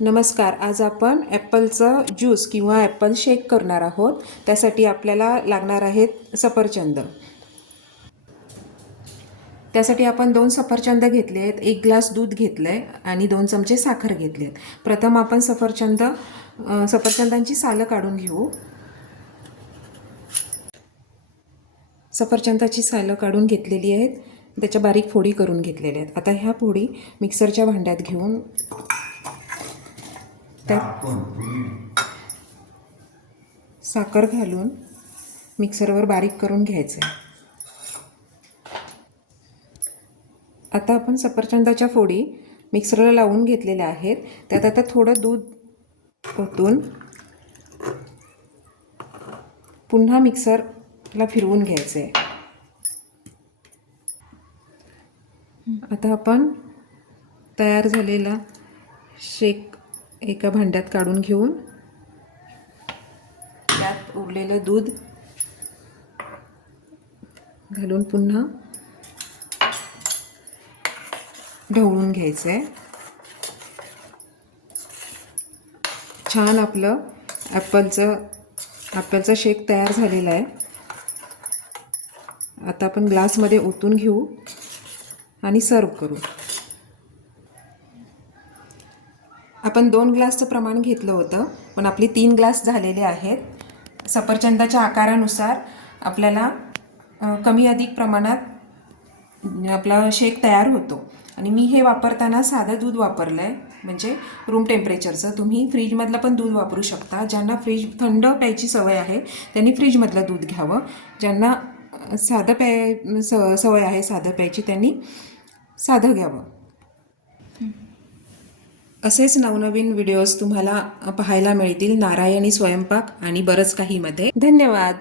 नमस्कार. आज आपण ॲपलचं ज्यूस किंवा ॲपल शेक करणार आहोत. त्यासाठी आपल्याला लागणार आहेत सफरचंद. त्यासाठी आपण 2 सफरचंद घेतले आहेत, 1 ग्लास दूध घेतलं आहे आणि 2 चमचे साखर घेतली आहेत. प्रथम आपण सफरचंदांची सालं काढून घेऊ. सफरचंदाची सालं काढून घेतलेली आहेत, त्याच्या बारीक फोडी करून घेतलेल्या आहेत. आता ह्या फोडी मिक्सरच्या भांड्यात घेऊन त्यात साखर घालून मिक्सरवर बारीक करून घ्यायचं आहे. आता आपण सफरचंदाच्या फोडी मिक्सरला लावून घेतलेल्या आहेत. त्यात आता थोडं दूध ओतून पुन्हा मिक्सरला फिरवून घ्यायचं आहे. आता आपण तयार झालेला शेक एका भांड्यात काढून घेऊन त्यात उरलेलं दूध घालून पुन्हा ढवळून घ्यायचं आहे. छान आपलं ॲपलचं शेक तयार झालेलं आहे. आता आपण ग्लासमध्ये ओतून घेऊ आणि सर्व करू. आपण 2 ग्लासचं प्रमाण घेतलं होतं, पण आपले 3 ग्लास झालेले आहेत. सफरचंदाच्या आकारानुसार आपल्याला कमी अधिक प्रमाणात आपला शेक तयार होतो. आणि मी हे वापरताना साधं दूध वापरलं आहे, म्हणजे रूम टेम्परेचरचं. तुम्ही फ्रीजमधलं पण दूध वापरू शकता. ज्यांना थंड प्यायची सवय आहे त्यांनी फ्रीजमधलं दूध घ्यावं. ज्यांना सवय आहे साधं प्यायची त्यांनी साधं घ्यावं. असेच नवनवीन व्हिडिओज तुम्हाला पाहायला मिळतील नारायणी स्वयंपाक आणि बरंच काहीमध्ये. धन्यवाद.